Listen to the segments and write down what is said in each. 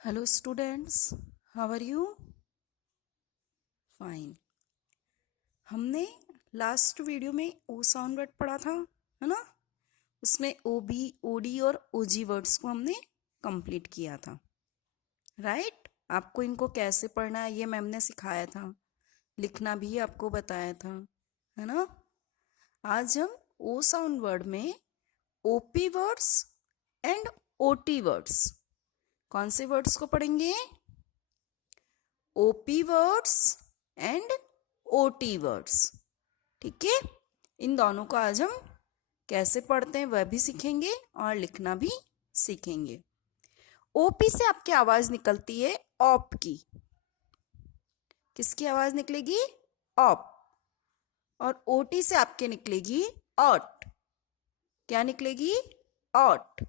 Hello students, how are you? Fine. हमने last video में ओ sound word पढ़ा था, है ना? उसमें ओ बी ओ डी और ओ जी वर्ड्स को हमने कंप्लीट किया था, राइट? आपको इनको कैसे पढ़ना है ये मैम ने सिखाया था, लिखना भी आपको बताया था, है ना? आज हम ओ साउंड वर्ड में OP words and OT words, कौन से वर्ड्स को पढ़ेंगे? OP words and OT words, ठीक है? इन दोनों को आज हम कैसे पढ़ते हैं वह भी सीखेंगे और लिखना भी सीखेंगे। ओपी से आपकी आवाज निकलती है ऑप की। किसकी आवाज निकलेगी? ऑप। और ओटी से आपके निकलेगी ऑट। क्या निकलेगी? ऑट।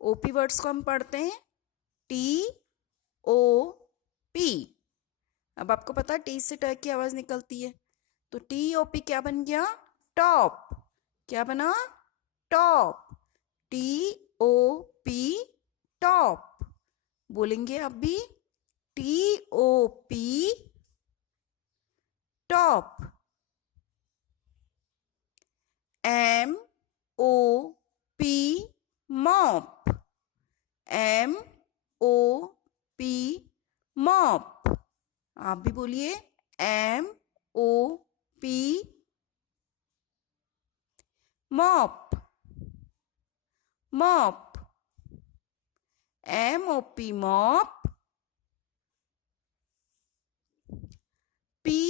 ओपी वर्ड्स को हम पढ़ते हैं टी ओ पी। अब आपको पता है टी से ट की आवाज निकलती है, तो टी ओ पी क्या बन गया? टॉप। क्या बना? Top. T O P top. बोलेंगे आप भी T O P top. M O P mop. M O P mop. आप भी बोलिए M O P mop. Mop. M O P mop. P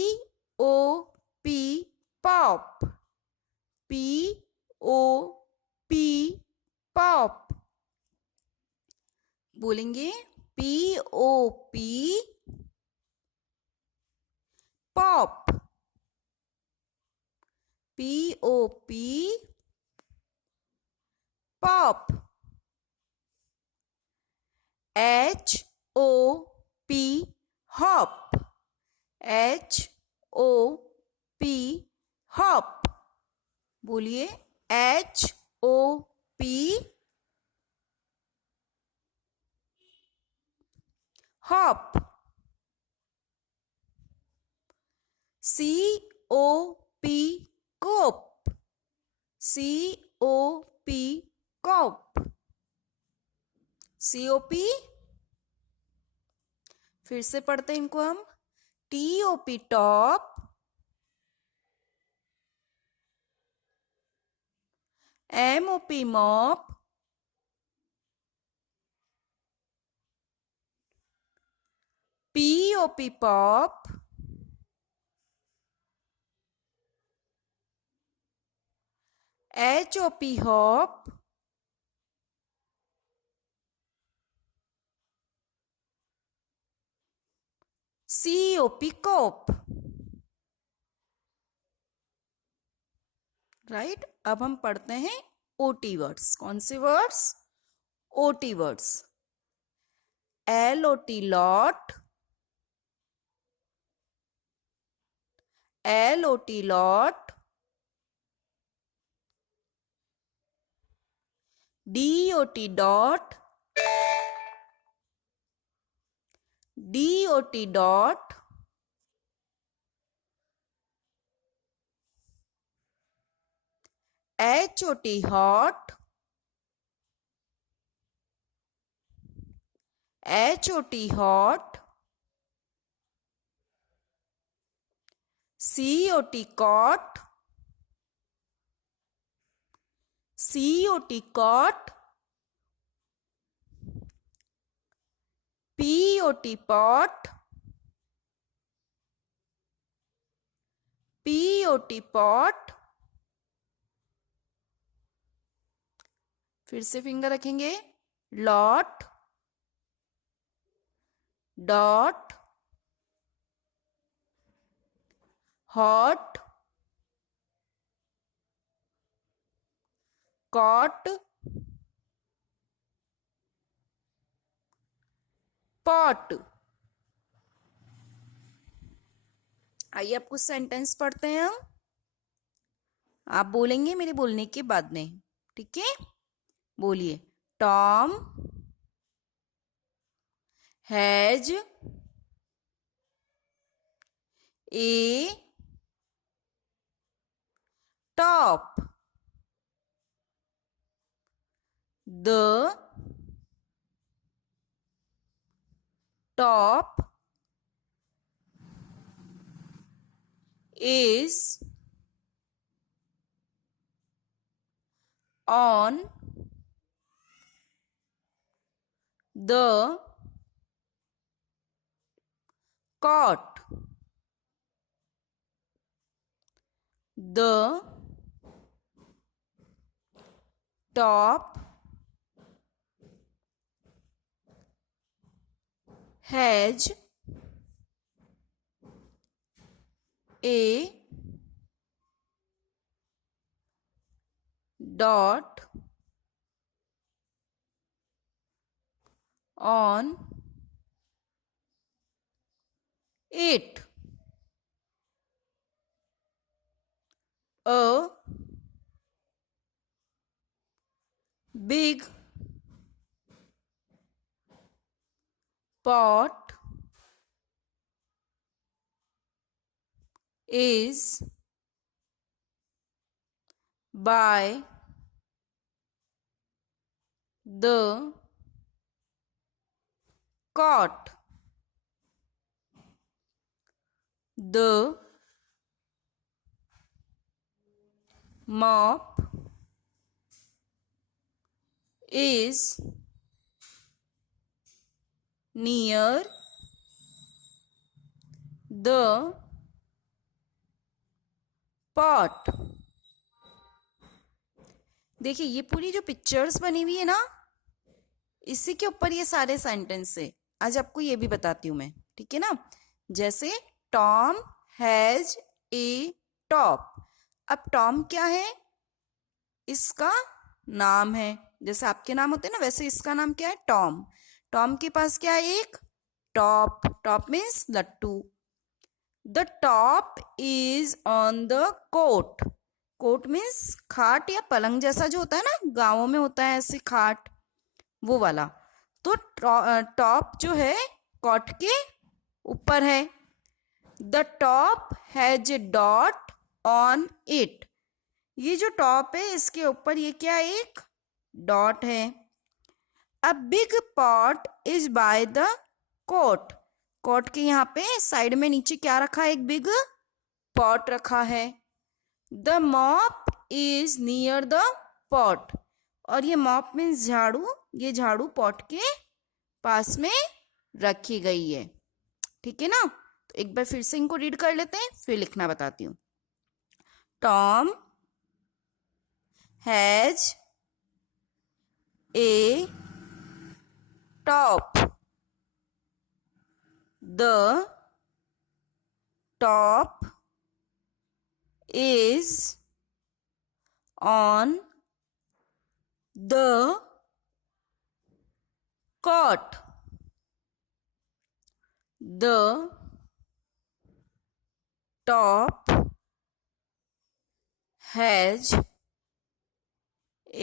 O P pop. P O P pop. बोलेंगे P O P pop. P O P pop. H O P hop. H O P hop. बोलिए H O P hop. C O P कोप। सी O P cop. C O P. फिर से पढ़ते हैं इनको हम T O P top. M O P mop. P O P pop. H O P hop. C O P cop. Right? अब हम पढ़ते हैं ओटी वर्ड्स। कौन से words? O T words. L O T lot. L O T lot. D O T dot. D O T dot. H O T hot. H O T hot. सी O T cot. C O T cot. P O T pot. P O T pot. फिर से finger रखेंगे lot dot hot cot pot. आइए आप कुछ sentence पढ़ते हैं हम। आप बोलेंगे मेरे बोलने के बाद में, ठीक है? बोलिए Tom has a top, the top is on the cot. The top has a dot on it. A big pot is by the cot. The mop is near the pot. देखिए ये पूरी जो पिक्चर्स बनी हुई है ना, इसी के ऊपर ये सारे सेंटेंस है। आज आपको ये भी बताती हूँ मैं, ठीक है ना। जैसे टॉम हैज ए टॉप। अब टॉम क्या है? इसका नाम है। जैसे आपके नाम होते हैं ना, वैसे इसका नाम क्या है? टॉम। टॉम के पास क्या है? एक टॉप। टॉप मीन्स लट्टू। The top is on the cot. Cot means खाट या पलंग जैसा जो होता है ना, गांवों में होता है ऐसे खाट, वो वाला। तो टॉप जो है कॉट के ऊपर है। The top has a dot on it. ये जो टॉप है इसके ऊपर ये क्या? एक डॉट है। A big pot is by the cot. Cot के यहाँ पे साइड में नीचे क्या रखा है? एक बिग पॉट रखा है। The mop is near the pot. और ये मॉप मीन्स झाड़ू। ये झाड़ू पॉट के पास में रखी गई है, ठीक है ना। तो एक बार फिर से इनको रीड कर लेते हैं, फिर लिखना बताती हूँ। Tom has a top. The top is on the cot. The top has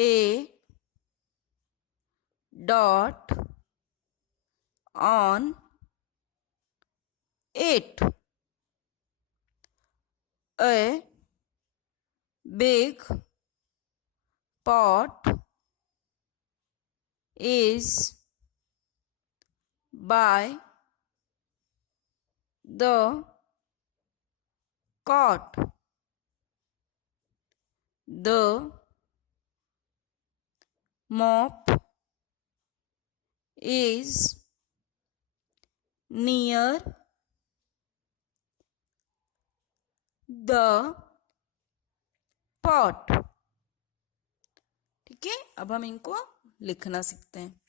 a dot on it. A big pot is by the cot. The mop is near the pot. ठीक है, अब हम इनको लिखना सीखते हैं।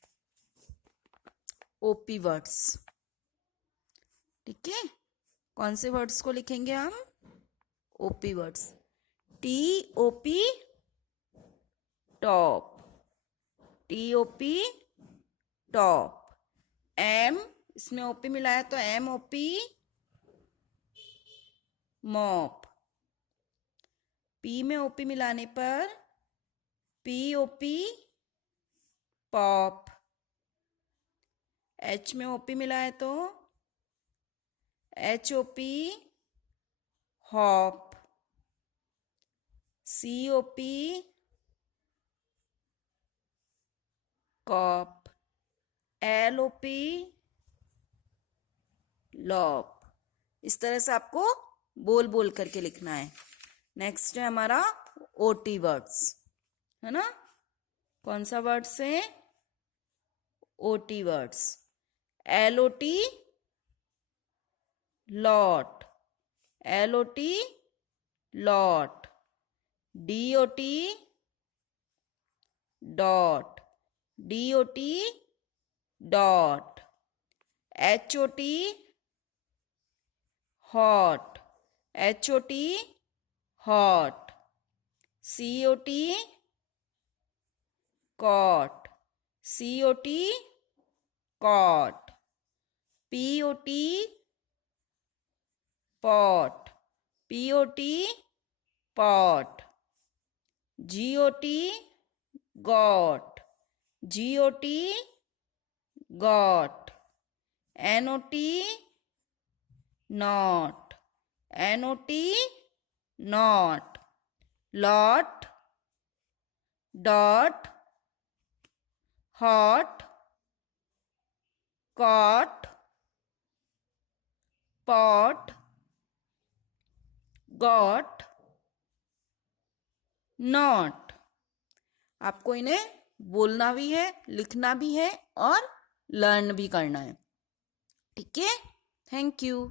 ओपी वर्ड्स, ठीक है। कौन से वर्ड्स को लिखेंगे हम? OP words. T O P top, T O P top. M, इसमें ओपी मिलाया तो M O P mop. P में ओपी मिलाने पर P O P pop. H में ओपी मिला है तो HOP hop, COP cop, LOP lop. इस तरह से आपको बोल बोल करके लिखना है। नेक्स्ट है हमारा OT वर्ड्स, है ना। कौन सा वर्ड्स है? OT words. LOT lot, LOT lot, DOT dot, DOT dot, HOT hot, HOT hot, COT cot, COT cot, POT pot, POT pot, GOT got, GOT got, NOT not, NOT not, lot dot hot cot pot got not. आपको इन्हें बोलना भी है, लिखना भी है और learn भी करना है। ठीक है, थैंक यू।